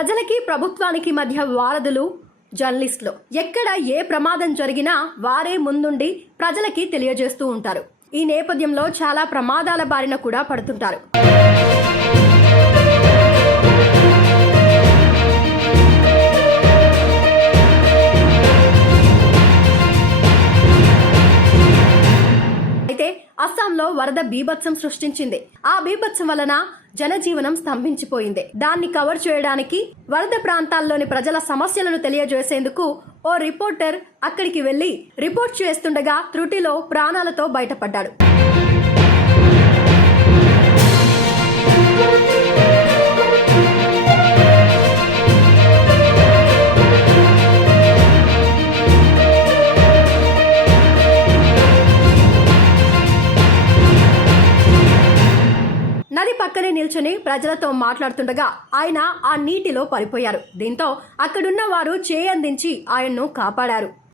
ప్రజలకి ప్రభుత్వానికి మధ్య వారధులు జర్నలిస్టులు. ఎక్కడ ఏ ప్రమాదం జరిగినా వారే ముందుండి ప్రజలకి తెలియజేస్తూ ఉంటారు. ఈ నేపథ్యంలో చాలా ప్రమాదాల బారిన కూడా పడుతుంటారు. అయితే అస్సాంలో వరద బీభత్సం సృష్టించింది. ఆ బీభత్సం వలన జనజీవనం స్తంభించిపోయింది. దాన్ని కవర్ చేయడానికి వరద ప్రాంతాల్లోని ప్రజల సమస్యలను తెలియజేసేందుకు ఓ రిపోర్టర్ అక్కడికి వెళ్లి రిపోర్ట్ చేస్తుండగా త్రుటిలో ప్రాణాలతో బయటపడ్డాడు. నది పక్కనే నిల్చుని ప్రజలతో మాట్లాడుతుండగా ఆయన ఆ నీటిలో పడిపోయారు. దీంతో అక్కడున్న వారు చేయందించి ఆయన్ను కాపాడారు.